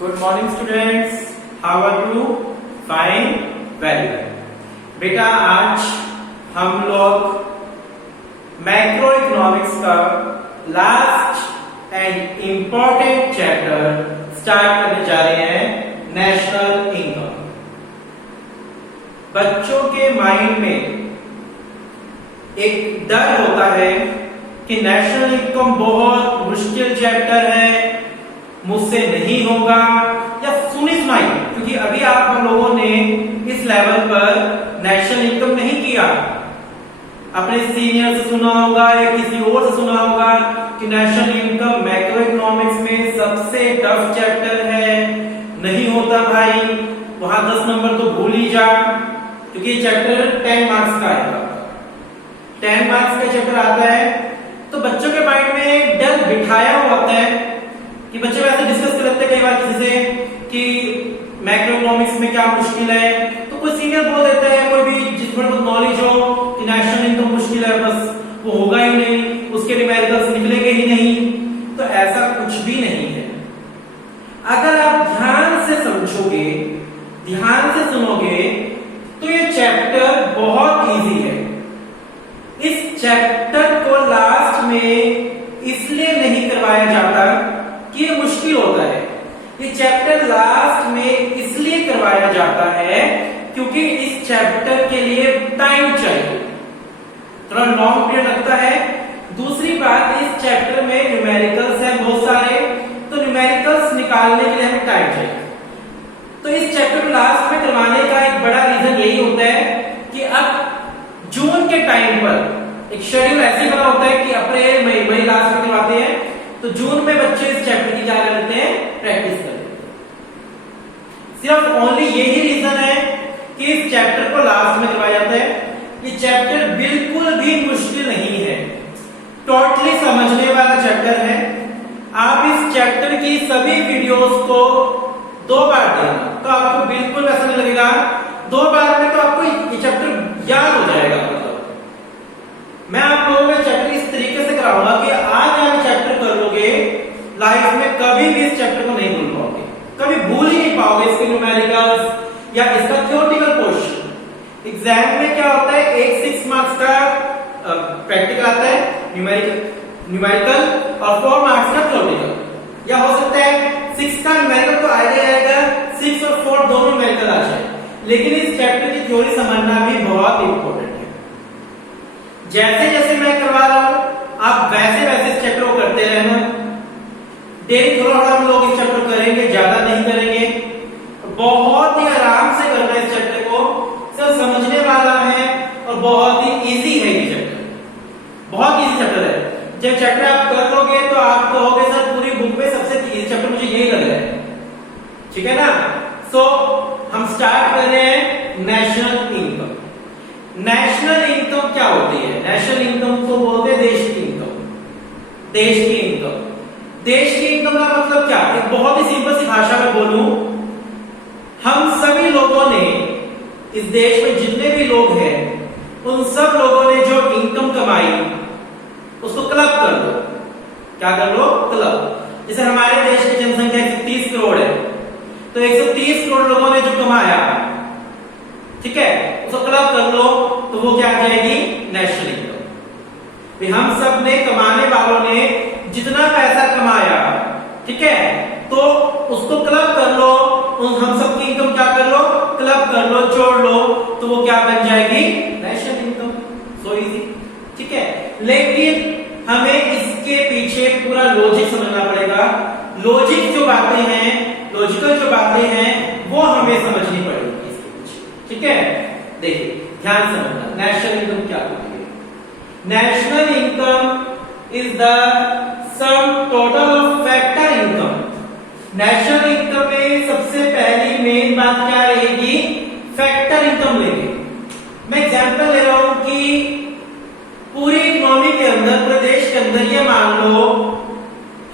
Good morning students, how are you? Fine, very well. बेटा आज हम लोग मैक्रो इकोनॉमिक्स का last and important chapter start करने जा रहे हैं, नेशनल इनकम। बच्चों के माइंड में एक डर होता है कि नेशनल इनकम बहुत मुश्किल चैप्टर है, मुझसे नहीं होगा, या सुनी सुनाई, क्योंकि अभी आप लोगों ने इस लेवल पर नेशनल इनकम नहीं किया। अपने सीनियर से सुना होगा या किसी और से सुना होगा कि नेशनल इनकम मैक्रो इकोनॉमिक्स में सबसे टफ चैप्टर है, नहीं होता भाई, वहां 10 नंबर तो भूल ही जा, क्योंकि ये चैप्टर 10 मार्क्स का आएगा। 10 मार्क्स का चैप्टर आता है तो बच्चों के माइंड में डर बिठाया हुआ होता है कि बच्चे वैसे डिस्कस कर लेते हैं कई बार किसी से कि मैक्रो इकोनॉमिक्स में क्या मुश्किल है, तो कोई सीनियर बोल देता है, कोई भी जिसमें बहुत नॉलेज हो कि नेशनल इनकम मुश्किल है, बस वो होगा ही नहीं, उसके न्यूमेरिकल्स निकलेंगे ही नहीं। तो ऐसा कुछ भी नहीं है। अगर आप ध्यान से समझोगे, ध्यान से सुनोगे, तो ये चैप्टर बहुत इजी है। इस चैप्टर को लास्ट में इसलिए नहीं करवाया जाता कि ये मुश्किल होता है। ये चैप्टर लास्ट में इसलिए करवाया जाता है क्योंकि इस चैप्टर के लिए टाइम चाहिए, थोड़ा लॉन्ग पीरियड लगता है। दूसरी बात, इस चैप्टर में न्यूमेरिकल्स हैं बहुत सारे, तो न्यूमेरिकल्स निकालने के लिए हमें टाइम चाहिए। तो इस चैप्टर को लास्ट में करवाने का एक बड़ा रीजन यही होता है कि अब जून के टाइम पर एक शेड्यूल ऐसे बना होता है कि अप्रैल मई लास्ट में करवाते हैं, तो जून में बच्चे इस चैप्टर की क्या करते हैं, प्रैक्टिस करते हैं। सिर्फ ओनली यही रीजन है कि इस चैप्टर को लास्ट में करवाया जाता है। ये चैप्टर बिल्कुल भी मुश्किल नहीं है, टोटली समझने वाला चैप्टर है। आप इस चैप्टर की सभी वीडियोस को 2 बार देखना तो आपको बिल्कुल ऐसा नहीं लगेगा। 2 बार में तो आपको ये चैप्टर याद हो जाएगा। मैं आप लोगों को चैप्टर इस तरीके से कराऊंगा कि आज आप चैप्टर कर लोगे, लाइफ में कभी भी इस चैप्टर को नहीं भूल पाओगे, कभी भूल ही नहीं पाओगे इसके न्यूमेरिकल्स या इसका थ्योरेटिकल पोर्शन। एग्जाम में क्या होता है, एक 6 मार्क्स का प्रैक्टिकल आता है न्यूमेरिकल और 4 मार्क्स का थ्योरेटिकल, या हो सकता है 6 का न्यूमेरिकल तो आएगा, 6 और 4 दोनों न्यूमेरिकल आ जाए। लेकिन इस चैप्टर की थ्योरी समझना भी बहुत इंपॉर्टेंट है। जैसे जैसे मैं करवा रहा हूं, आप वैसे वैसे इस चैप्टर को करते रहना। डेली थोड़ा थोड़ा हम लोग इस चैप्टर करेंगे, ज्यादा नहीं करेंगे, बहुत ही आराम से करना है इस चैप्टर को। सब समझने वाला है और बहुत ही इजी है ये चैप्टर, बहुत इजी चैप्टर है। जब चैप्टर आप कर लोगे तो आप कहोगे सर पूरी बुक में सबसे इजी चैप्टर मुझे यही लग रहा है, ठीक है ना। सो हम स्टार्ट कर रहे हैं नेशनल इनकम। नेशनल इनकम क्या होती है? नेशनल इनकम को बोलते हैं देश की इनकम। देश की इनकम, देश की इनकम का मतलब क्या? एक बहुत ही सिंपल सी भाषा में बोलूं, हम सभी लोगों ने इस देश में जितने भी लोग हैं, उन सब लोगों ने जो इनकम कमाई उसको क्लब कर दो। क्या कर लो? क्लब। जैसे हमारे देश की जनसंख्या 130 करोड़ है, तो 130 करोड़ लोगों ने जो कमाया, ठीक है, उसको क्लब कर लो, तो वो क्या आ जाएगी? National income. हम सब ने, कमाने वालों ने जितना पैसा कमाया, ठीक है, तो उसको क्लब कर लो, हम सब की इनकम क्या कर लो? क्लब कर लो, जोड़ लो, तो वो क्या बन जाएगी? National income. सो इजी, ठीक है। लेकिन हमें इसके पीछे पूरा लॉजिक समझना पड़ेगा। लॉजिक जो बातें हैं, लॉजिकल जो बातें हैं, वो हमें समझनी पड़ेगी इसके पीछे, ठीक है। देखिए ध्यान से समझना, नेशनल इनकम क्या होती है? National income is the some total of factor income. National income में सबसे पहली मेन बात क्या रहेगी? फैक्टर इनकम लेंगे। मैं एग्जांपल ले रहा हूं कि पूरी इकोनॉमी के अंदर, पूरे देश के अंदर, ये मान लो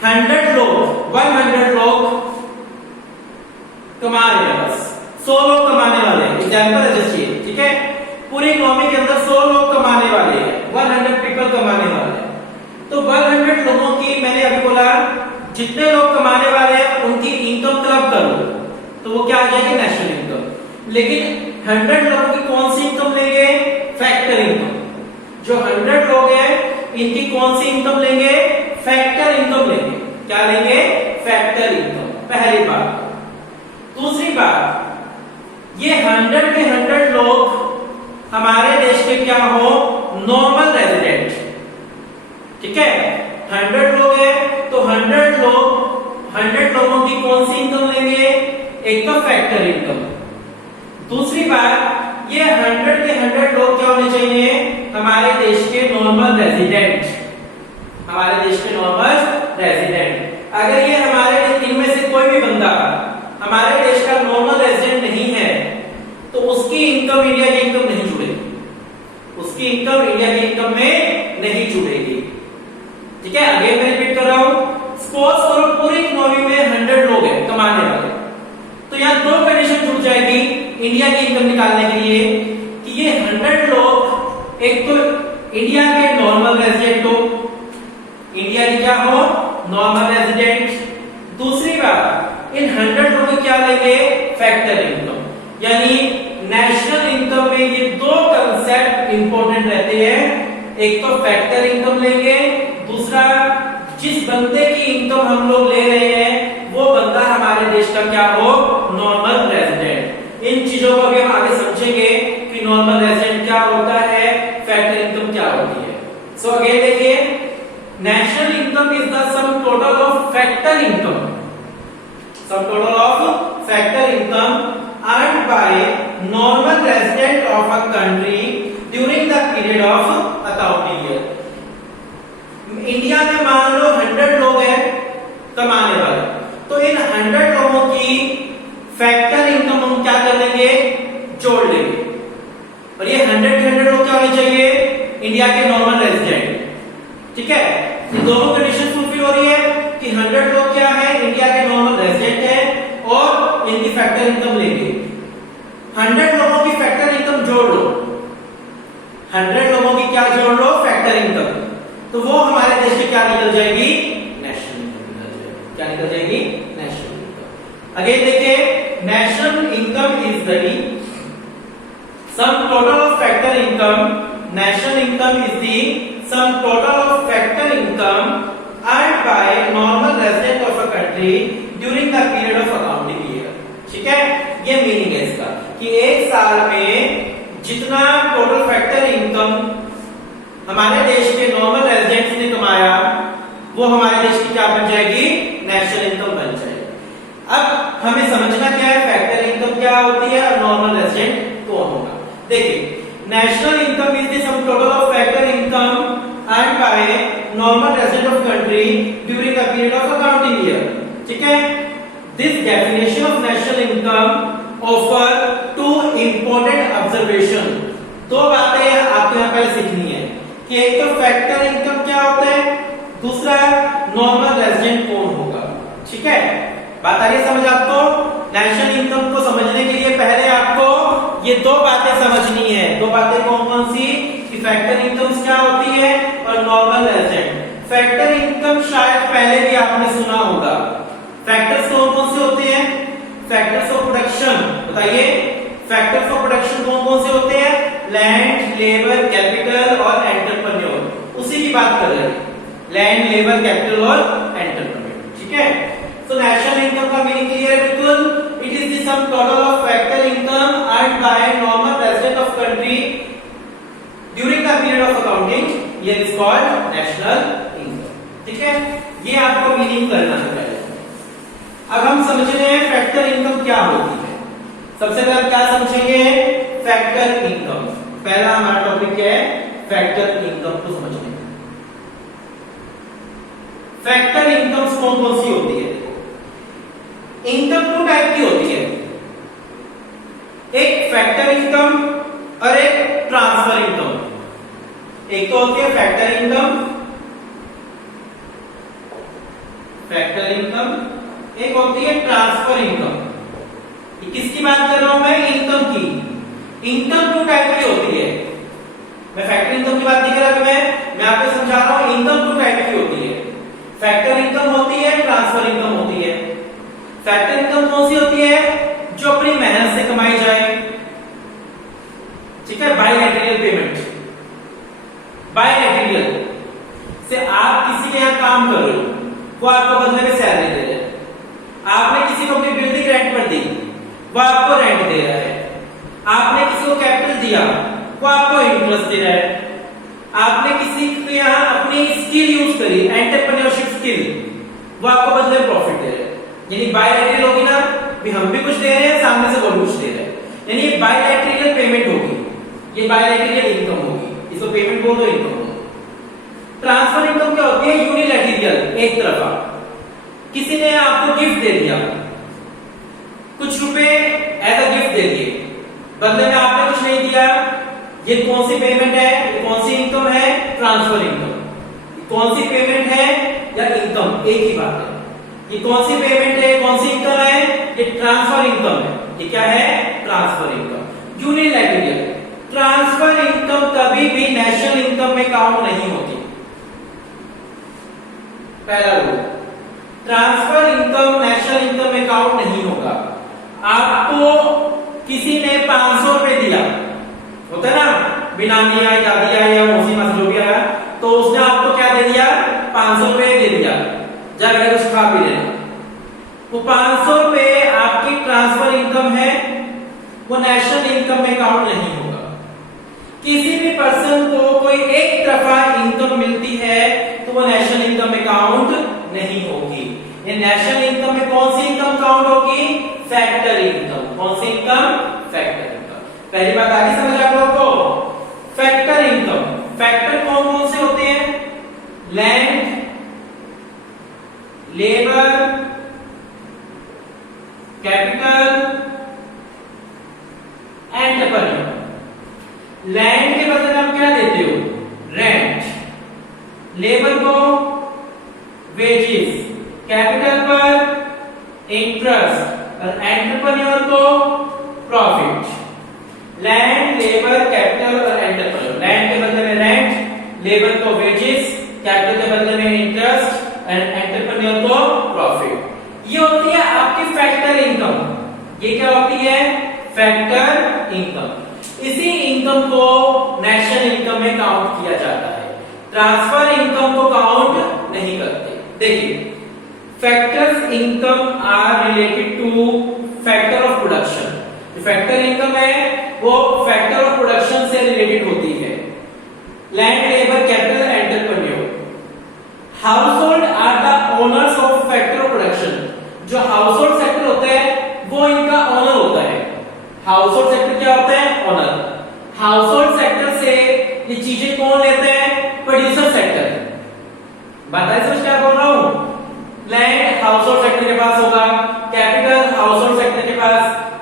100 लोग, 100 लोग कमा रहे हैं, बस 100 लोग कमाने वाले हैं। एग्जांपल है जैसे, ठीक है, पूरी इकोनॉमी के अंदर 100 लोग कमाने वाले हैं, 100 पीपल कमाने वाले हैं। तो 100 लोगों की, मैंने अभी बोला जितने लोग कमाने वाले हैं उनकी इनकम क्लब करो तो वो क्या आ जाएगी, नेशनल इनकम। लेकिन 100 लोगों की कौन सी इनकम लेंगे, फैक्टर इनकम। जो 100 लोग हैं इनकी कौन सी इनकम लेंगे, फैक्टर इनकम लेंगे। क्या लेंगे, फैक्टर इनकम, पहली बात। दूसरी बात, ये 100 के 100 लोग हमारे देश के क्या हो, नॉर्मल रेजिडेंट। ठीक है, 100 लोग हैं तो 100 लोगों की कौन सी इनकम लेंगे, एक तो फैक्टर इनकम। दूसरी बात, ये 100 के 100 लोग क्या होने चाहिए, हमारे देश के नॉर्मल रेजिडेंट। हमारे देश के नॉर्मल रेजिडेंट। अगर ये हमारे इनमें से कोई भी बंदा हमारे देश का नॉर्मल रेजिडेंट नहीं है तो उसकी इनकम इंडिया की इनकम नहीं जुड़ेगी, उसकी इनकम इंडिया की इनकम में नहीं जुड़ेगी। ठीक है, आगे मैं रिपीट कर रहा हूं, सपोज करो पूरी इकोनॉमी में 100 लोग हैं कमाने वाले, तो यहां दो कंडीशन जुड़ जाएगी इंडिया की इनकम निकालने के लिए कि ये 100 लोग एक तो इंडिया के नॉर्मल रेजिडेंट हो, इंडिया की क्या हो, नॉर्मल रेजिडेंट। दूसरी बात, इन 100 लोग क्या लेंगे, फैक्टर इनकम। यानी नेशनल इनकम में ये दो कंसेप्ट इंपॉर्टेंट रहते हैं, एक तो फैक्टर इनकम लेंगे, दूसरा जिस बंदे की इनकम हम लोग ले रहे हैं वो बंदा हमारे देश का क्या हो, नॉर्मल रेजिडेंट। इन चीजों को भी हम आगे समझेंगे कि नॉर्मल रेजिडेंट क्या होता है, फैक्टर इनकम क्या होती है। सो अगेन देखिए, national income is the some total of factor income, some total of factor income earned by normal resident of a country during the period of accounting year। India में मान लो 100 लोग हैं कमाने वाले, तो इन 100 लोगों की फैक्टर इनकम हम क्या कर लेंगे, जोड़ लेंगे। और ये 100 के 100 लोग क्या होने चाहिए, इंडिया के नॉर्मल रेजिडेंट। ठीक है, ये दोनों कंडीशन फुलफिल हो रही है कि 100 लोग क्या है, इंडिया के नॉर्मल रेजिडेंट है और इनकी फैक्टर इनकम लेंगे। 100 लोगों की फैक्टर इनकम जोड़ लो, 100 लोगों की क्या जोड़ लो, फैक्टर इनकम, तो वो हमारे देश की क्या निकल जाएगी, नेशनल इनकम निकल जाएगी। क्या निकल जाएगी, नेशनल इनकम। अगेन देखिए, national income is the some total of factor income, national income is the some total of factor income earned by normal resident of a country during the period of accounting year। ठीक है, ये meaning है इसका कि एक साल में जितना टोटल फैक्टर इनकम हमारे देश के नॉर्मल रेजिडेंट्स ने कमाया वो हमारे देश की क्या बन जाएगी, नेशनल इनकम बन जाएगी। अब हमें समझना क्या है, फैक्टर इनकम क्या होती है और नॉर्मल रेजिडेंट कौन होगा। देखिए, national income is the some total of factor income earned by normal resident of country during the period of accounting year। ठीक है, this definition of national income offer two important observation। दो बातें आपको यहाँ पहले सीखनी है कि एक तो फैक्टर इनकम क्या होता है, दूसरा नॉर्मल रेजिडेंट कौन होगा। ठीक है, बात आ रही है समझ आपको। नेशनल इनकम को समझने के लिए पहले आपको ये दो बातें समझनी है। दो बातें कौन कौन सी, कि फैक्टर इनकम क्या होती है और नॉर्मल रेजिडेंट। फैक्टर इनकम शायद पहले भी आपने सुना होगा। फैक्टर्स कौन कौन से होते हैं, फैक्टर्स ऑफ प्रोडक्शन, बताइए फैक्टर्स ऑफ प्रोडक्शन कौन कौन से होते हैं, लैंड, लेबर, कैपिटल और एंटरप्रेन्योर। उसी की बात कर रहे हैं, लैंड, लेबर, कैपिटल और एंटरप्रेन्योर। ठीक है, तो नेशनल इनकम का मीनिंग क्लियर है बिल्कुल। It is the some total of factor income earned by normal resident of country during the period of accounting year is called national income. ठीक है, ये आपको मीनिंग करना है पहले। अब हम समझ रहे हैं फैक्टर इनकम क्या होती है। सबसे पहले क्या समझेंगे, फैक्टर इनकम। पहला हमारा टॉपिक क्या है, फैक्टर इनकम को समझेंगे। फैक्टर इनकम्स कौन कौन सी होती है, इनकम टू टाइप की होती है, एक फैक्टर इनकम और एक ट्रांसफर इनकम। एक तो होती है फैक्टर इनकम, फैक्टर इनकम, एक होती है ट्रांसफर इनकम। किसकी बात कर रहा हूं मैं, इनकम की। इनकम टू टाइप की होती है, मैं फैक्टर इनकम की बात नहीं कर रहा, मैं आपको समझा रहा हूं इनकम टू टाइप की होती है। फैक्टर इनकम होती है, ट्रांसफर इनकम होती है। फैक्टर इनकम इनकम कौन सी होती है? जो अपनी मेहनत से कमाई जाए, ठीक है। बायलैटरल पेमेंट, बायलैटरल से आप किसी के यहाँ काम कर रहे हो, वो आपको बदले में सैलरी दे रहे हैं। आपने किसी को अपनी बिल्डिंग रेंट पर दी, वो आपको रेंट दे रहा है। आपने किसी को कैपिटल दिया, वो आपको इंटरेस्ट दे रहा है। आपने किसी के यहाँ अपनी स्किल यूज करी, एंटरप्रेन्योरशिप स्किल, वो आपको बदले में प्रॉफिट दे रहे हैं। यानी बायलैटरल होगी ना, भी हम भी कुछ दे रहे हैं, सामने से वो भी कुछ दे रहे हैं, यानी ये बायलैटरल पेमेंट होगी, ये बायलैटरल इनकम होगी, इसको पेमेंट बोल दो, इनकम बोल दो। ट्रांसफर इनकम क्या होती है? यूनिलैटरल, एक तरफा। किसी ने आपको गिफ्ट दे दिया, कुछ रुपए एज अ गिफ्ट दे दिए, बदले में आपने कुछ नहीं दिया। ये कौन सी पेमेंट है? ये कौन सी इनकम है? Transfer income. कौन सी पेमेंट है या इनकम, एक ही बात है। ये कौन सी पेमेंट है, कौन सी इनकम है? ये ट्रांसफर इनकम है। ये क्या है? Transfer income. Unilateral transfer income कभी भी नेशनल इनकम में काउंट नहीं होती। पहला rule, transfer income national income में काउंट नहीं होगा। आपको किसी ने 500 रुपए दिया, होता है ना, बिना दिया या दादी आई या मौसी मासी जो भी आया, तो उसने आपको क्या दे दिया? 500 रुपए दे दिया, जाकर कुछ खा पी लेना। वो 500 रुपए आपकी ट्रांसफर इनकम है, वो नेशनल इनकम में काउंट नहीं होगा। किसी भी पर्सन को कोई एक तरफा इनकम मिलती है तो वो नेशनल इनकम में काउंट नहीं होगी। ये नेशनल इनकम में कौन सी इनकम काउंट होगी? Factor income. कौन सी इनकम? Factor income. पहली बात आगे समझ आप लोगों को। फैक्टर इनकम, फैक्टर कौन कौन से होते हैं? Land, labour, capital, entrepreneur. Land के बदले में आप क्या देते हो? रेंट। लेबर को वेजेस, कैपिटल पर इंटरेस्ट और एंटरप्रेन्योर को प्रॉफिट। लैंड, लेबर, कैपिटल और एंटरप्रेन्योर। लैंड के बदले में रेंट, लेबर को वेजेस, कैपिटल के बदले में इंटरेस्ट एंड एंटरप्रेन्योर को प्रॉफिट। ये होती है आपकी फैक्टर इनकम। ये क्या होती है? Factor income. इसी इनकम को नेशनल इनकम में काउंट किया जाता है, ट्रांसफर इनकम को काउंट नहीं करते। देखिए, factors income are related to factor of production. जो फैक्टर इनकम है वो फैक्टर ऑफ प्रोडक्शन से रिलेटेड होती है। Land, labour, capital, entrepreneur. Household are the owners of factor of production. जो हाउसहोल्ड सेक्टर होता है वो इनका ओनर होता है। हाउसहोल्ड सेक्टर क्या होता है? ओनर। हाउसहोल्ड सेक्टर से ये चीजें कौन लेते हैं? Producer sector. बताइए समझ क्या बोल रहा हूं? लैंड हाउसहोल्ड सेक्टर के पास होगा, कैपिटल हाउसहोल्ड सेक्टर के पास,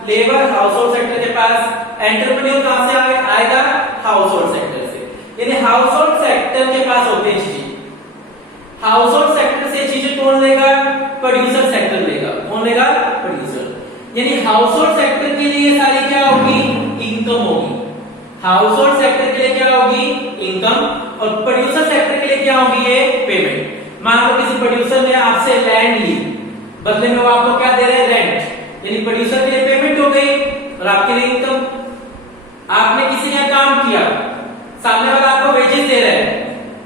लेबर हाउसहोल्ड सेक्टर के पास, एंटरप्रेन्योर कहां से आएगा? हाउसहोल्ड सेक्टर से। यानी हाउसहोल्ड सेक्टर के पास होते हैं चीजें। हाउसहोल्ड सेक्टर से चीजें कौन लेगा? प्रोड्यूसर सेक्टर लेगा। कौन लेगा? प्रोड्यूसर। यानी हाउसहोल्ड सेक्टर के लिए सारी क्या होगी? इनकम होगी। हाउसहोल्ड सेक्टर के लिए क्या होगी? इनकम। और प्रोड्यूसर सेक्टर के लिए क्या होगी? ये पेमेंट। मान लो किसी प्रोड्यूसर ने आपसे लैंड ली, बदले में वो आपको क्या दे रहे हैं? रेंट। यानी प्रोड्यूसर के लिए पेमेंट हो गई और आपके लिए इनकम। आपने किसी ने काम किया, सामने वाला आपको वेजेस दे रहा है,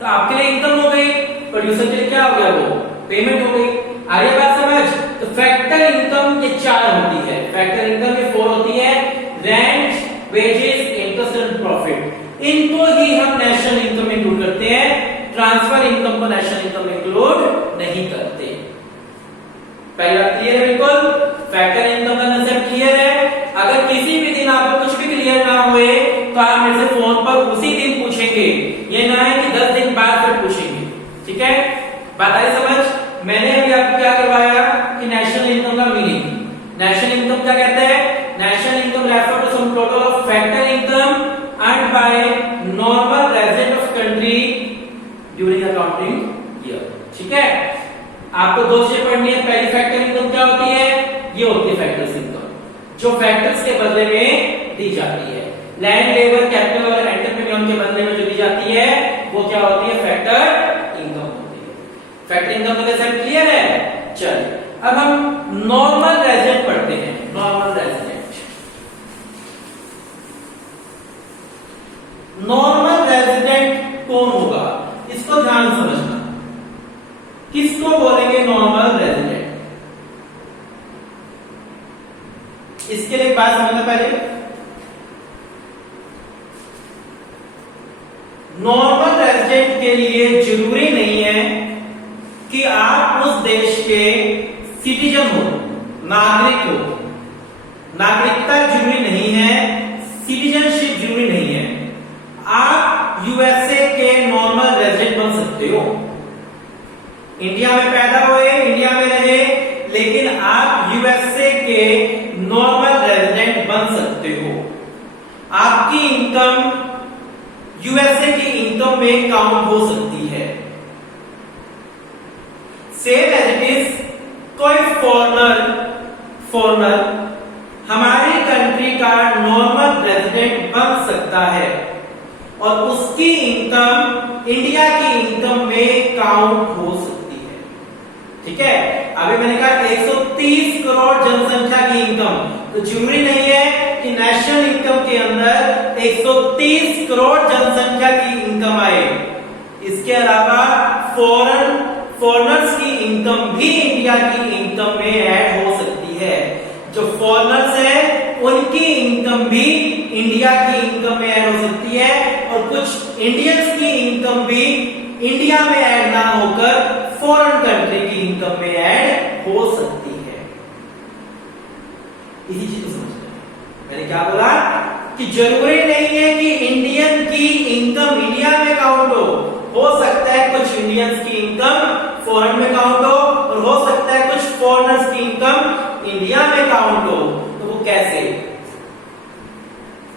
तो आपके लिए इनकम हो गई, प्रोड्यूसर के लिए क्या हो गया? वो पेमेंट हो गई। आगे बात समझ? तो फैक्टर इनकम ये 4 होती है। फैक्टर इनकम ये 4 होती है, rent, wages, interest and profit. इनको ही हम नेशनल इनकम में इंक्लूड करते हैं, ट्रांसफर इनकम को नेशनल इनकम में इंक्लूड नहीं करते। पहली बात क्लियर है? बिल्कुल। फैक्टर इनकम का कंसेप्ट क्लियर है। अगर किसी भी दिन आपको कुछ भी क्लियर ना हुए तो आप मेरे से फोन पर उसी दिन पूछेंगे, ये ना है कि 10 दिन बाद फिर पूछेंगे। ठीक है? बात आई समझ? मैंने अभी आपको क्या करवाया कि नेशनल इनकम का मीनिंग। नेशनल इनकम क्या कहते हैं? National income refer to sum total of factor income earned by normal resident of country during accounting year. ठीक है? आपको 2 चीजें पढ़नी है। पहली फैक्टर इनकम क्या होती है? ये होती है फैक्टर्स इनकम, जो फैक्टर्स के बदले में दी जाती है। लैंड, लेबर, कैपिटल और एंटरप्रेन्योर के बदले में जो दी जाती है वो क्या होती है? फैक्टर इनकम होती है। फैक्टर इनकम का कंसेप्ट क्लियर है? चलिए अब हम नॉर्मल रेजिडेंट बात समझना पहले, नॉर्मल रेजिडेंट के लिए जरूरी नहीं है कि आप उस देश के सिटीजन हो, नागरिक हो। नागरिकता जरूरी नहीं है, सिटीजनशिप जरूरी नहीं है। आप यूएसए के नॉर्मल रेजिडेंट बन सकते हो, इंडिया में पैदा हुए, इंडिया में रहे, लेकिन आप यूएसए के नॉर्मल रेजिडेंट बन सकते हो। आपकी इनकम यूएसए की इनकम में काउंट हो सकती है। सेम एज इट इज, कोई फॉरनर हमारी कंट्री का नॉर्मल रेजिडेंट बन सकता है और उसकी इनकम इंडिया की इनकम में काउंट हो सकती है। ठीक है, अभी मैंने कहा 130 करोड़ जनसंख्या की इनकम, तो जरूरी नहीं है कि नेशनल इनकम के अंदर 130 करोड़ जनसंख्या की इनकम आए। इसके अलावा फॉरेनर्स की इनकम भी इंडिया की इनकम में ऐड हो सकती है। जो फॉरेनर्स है उनकी इनकम भी इंडिया की इनकम में ऐड हो सकती है और कुछ इंडियंस की इनकम भी इंडिया में ऐड ना होकर फॉरेन कंट्री की इनकम में ऐड हो सकती है। इसी चीज को समझना है। मैंने क्या बोला कि जरूरी नहीं है कि इंडियन की इनकम इंडिया में काउंट हो सकता है कुछ इंडियंस की इनकम फॉरेन में काउंट और हो सकता है कुछ फॉरेनर्स की इनकम इंडिया में काउंट हो। तो वो कैसे?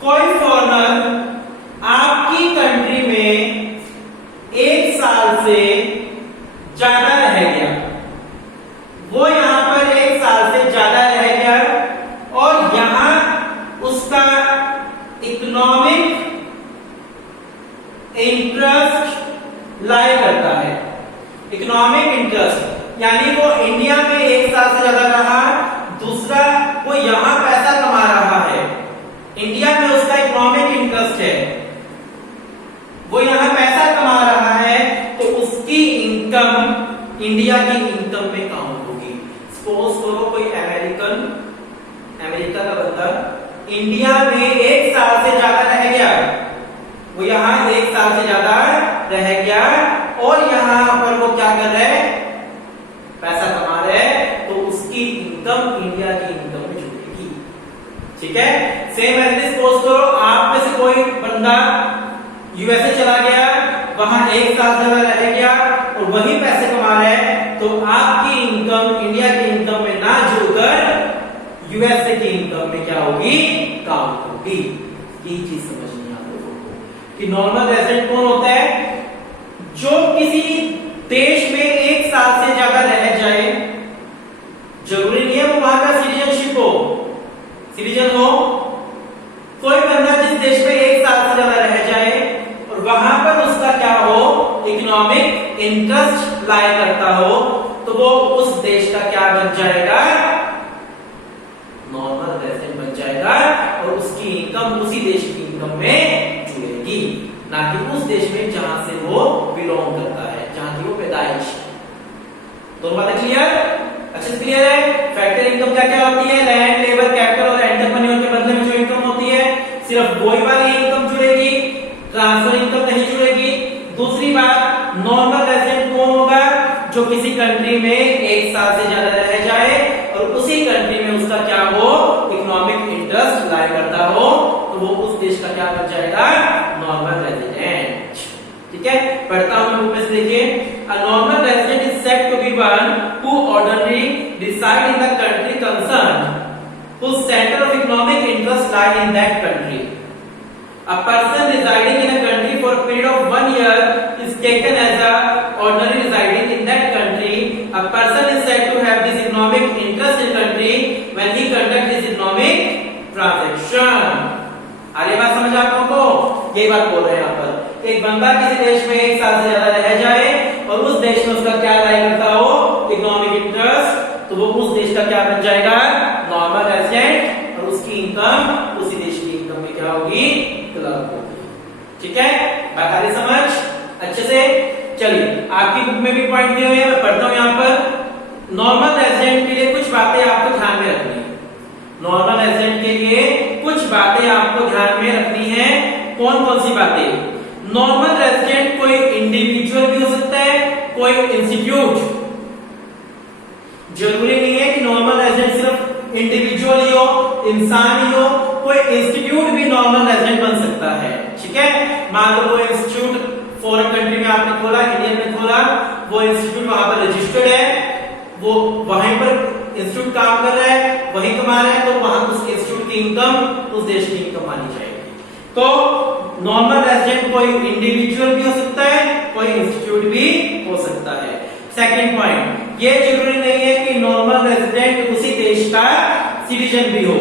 कोई फॉरेनर आपकी कंट्री में 1 साल से ज्यादा रह गया, वो यहां पर 1 साल से ज्यादा रह गया और यहां उसका इकोनॉमिक इंटरेस्ट लाई करता है। इकोनॉमिक इंटरेस्ट यानी वो इंडिया में 1 साल से ज्यादा रहा, दूसरा वो यहां पैसा कमा रहा है, इंडिया में उसका इकोनॉमिक इंटरेस्ट है, वो यहां पैसा कमा रहा है, तो उसकी इनकम इंडिया की इनकम में काउंट होगी। सपोज करो कोई अमेरिका का बंदा इंडिया में 1 साल से ज्यादा रह गया, वो यहां 1 साल से ज्यादा रह गया और यहां पर वो क्या कर रहे हैं, पैसा कमा रहे हैं, तो उसकी इनकम इंडिया की इनकम में जुड़ेगी। ठीक है, सेम एज सपोज करो आप में से कोई बंदा यूएसए चला गया, वहां 1 साल से ज्यादा रह गया और वही पैसे कमा रहे हैं, तो आपकी इनकम इंडिया की इनकम में ना जुड़कर यूएसए की इनकम में क्या होगी, काउंट होगी। यही चीज समझनी है आप लोगों को कि नॉर्मल रेजिडेंट कौन होता है, जो किसी देश में 1 साल से ज्यादा रह जाए, जरूरी नहीं है वो वहां का सिटीजनशिप हो, सिटीजन हो, कोई बंदा जिस देश में 1 साल से ज्यादा रह जाए और वहां पर उसका क्या हो, इकोनॉमिक इंटरेस्ट लाई करता हो, तो वो उस देश का क्या बन जाएगा, नॉर्मल रेजिडेंट बन जाएगा और उसकी इनकम उसी देश की इनकम में जुड़ेगी, ना कि उस देश में जहां से वो बिलोंग करता है, जहां की वो पैदाइश है। दोनों बातें क्लियर? अच्छे से क्लियर है? फैक्टर इनकम क्या क्या होती है, लैंड, लेबर, कैपिटल और एंटरप्रेन्योर के बदले में जो इनकम होती है, सिर्फ वही वाली इनकम जुड़ेगी, ट्रांसफर इनकम नहीं जुड़ेगी। दूसरी बात, नॉर्मल रेजिडेंट कौन होगा, जो किसी कंट्री में 1 साल से ज्यादा रह जाए और उसी कंट्री में उसका क्या हो, इकोनॉमिक इंटरेस्ट लाई करता हो, तो वो उस देश का क्या बन जाएगा, नॉर्मल रेजिडेंट। ठीक है, पढ़ता हूं मैं बुक में से, देखिए a normal resident is said to be one who ordinarily reside in the country concerned, whose center of economic interest lie in that country. A person residing in a country for a period of 1 year is taken as a ordinary residing in that country. A person is said to have this economic interest in country when he conducts his economic transaction. आगे बात समझ आप लोगों को? यही बात बोल रहे हैं यहाँ पर, एक बंदा किसी देश में 1 साल से ज्यादा रह जाए और उस देश में उसका क्या लाई करता हो, इकोनॉमिक इंटरेस्ट, तो वो उस देश का क्या बन जाएगा, नॉर्मल रेजिडेंट, और उसकी इनकम उसी देश की इनकम में क्या होगी, क्लब होगी। ठीक है, बात आ रही समझ अच्छे से? चलिए, आपकी बुक में भी पॉइंट दिए हुए हैं, मैं पढ़ता हूं यहाँ पर। नॉर्मल रेजिडेंट के लिए कुछ बातें आपको ध्यान में रखनी है। नॉर्मल रेजिडेंट के लिए कौन कौन सी बातें? नॉर्मल रेजिडेंट कोई इंडिविजुअल भी हो सकता है, कोई इंस्टीट्यूट। जरूरी नहीं है कि नॉर्मल रेजिडेंट सिर्फ इंडिविजुअल ही हो, इंसान ही हो, कोई इंस्टीट्यूट भी नॉर्मल रेजिडेंट बन सकता है। ठीक है, मान लो कोई इंस्टीट्यूट फॉरेन कंट्री में आपने खोला, इंडिया में खोला, वो इंस्टीट्यूट वहां पर रजिस्टर्ड है, वो वहीं पर इंस्टीट्यूट काम कर रहा है, वहीं कमा रहा है, तो वहां उस इंस्टीट्यूट की इनकम उस देश की इनकम मानी जाएगी। तो नॉर्मल रेजिडेंट कोई इंडिविजुअल भी हो सकता है, कोई इंस्टीट्यूट भी हो सकता है। सेकंड पॉइंट, ये जरूरी नहीं है कि नॉर्मल रेजिडेंट उसी देश का सिटीजन भी हो।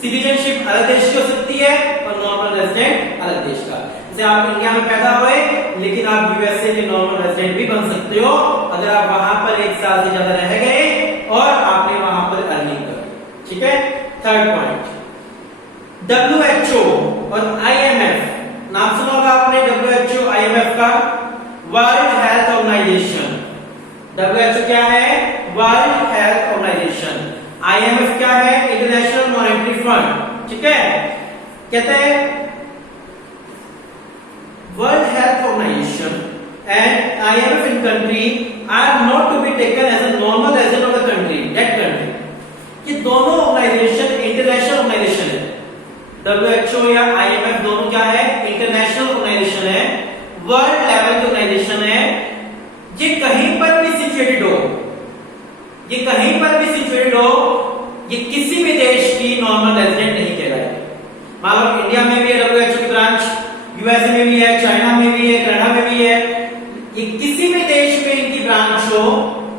सिटीजनशिप अलग देश की हो सकती है और नॉर्मल रेजिडेंट अलग देश का। जैसे आप इंडिया में पैदा हुए लेकिन आप यूएसए के नॉर्मल रेजिडेंट भी बन सकते हो अगर आप वहां पर 1 साल से ज्यादा रह गए और आपने वहां पर अर्निंग करी। ठीक है। थर्ड पॉइंट, WHO और IMF, नाम सुना होगा आपने WHO IMF का, वर्ल्ड हेल्थ ऑर्गेनाइजेशन। WHO क्या है? World Health Organisation. IMF क्या है? International Monetary Fund. ठीक है, कहते हैं World Health Organisation and IMF in country are not to be taken as a normal resident of the country, that country। ये दोनों ऑर्गेनाइजेशन इंटरनेशनल ऑर्गेनाइजेशन है। WHO या IMF दोनों क्या है? इंटरनेशनल ऑर्गेनाइजेशन है, वर्ल्ड लेवल की ऑर्गेनाइजेशन है। ये कहीं पर भी सिचुएटेड हो, ये कहीं पर भी सिचुएटेड हो, ये किसी भी देश की नॉर्मल रेजिडेंट नहीं कहलाएगी। मान लो इंडिया में भी है WHO की ब्रांच, यूएसए में भी है, चाइना में भी है, कनाडा में भी है, ये किसी भी देश में इनकी ब्रांच हो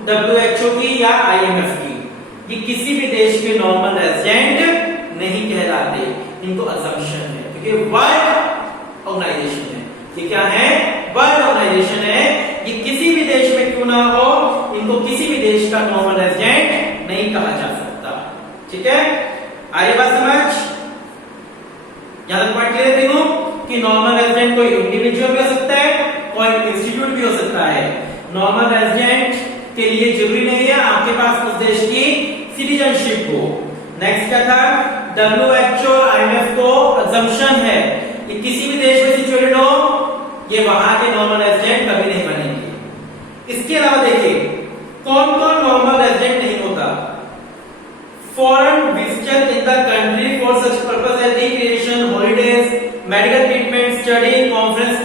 WHO की या IMF की, ये किसी भी देश के नॉर्मल रेजिडेंट नहीं कहलाते, इनको असम्पशन है क्योंकि वर्ल्ड ऑर्गेनाइजेशन है। ये क्या है? वर्ल्ड ऑर्गेनाइजेशन है। ये किसी भी देश में क्यों ना हो, इनको किसी भी देश का नॉर्मल रेजिडेंट नहीं कहा जा सकता। ठीक है, आगे बात समझ? यहां तक पॉइंट क्लियर देखो कि नॉर्मल रेजिडेंट कोई इंडिविजुअल भी हो सकता है, कोई इंस्टीट्यूट भी हो सकता है। नॉर्मल रेजिडेंट के लिए जरूरी नहीं है आपके पास उस देश की सिटीजनशिप हो। नेक्स्ट क्या था? WHO और IMF को असम्पशन है कि किसी भी देश में सिचुएटेड हो, ये वहां के नॉर्मल रेजिडेंट कभी नहीं बनेंगे। इसके अलावा देखिए कौन कौन नॉर्मल रेजिडेंट नहीं होता। Foreign visitor in the country for such purpose as recreation, holidays, medical treatment, study, conference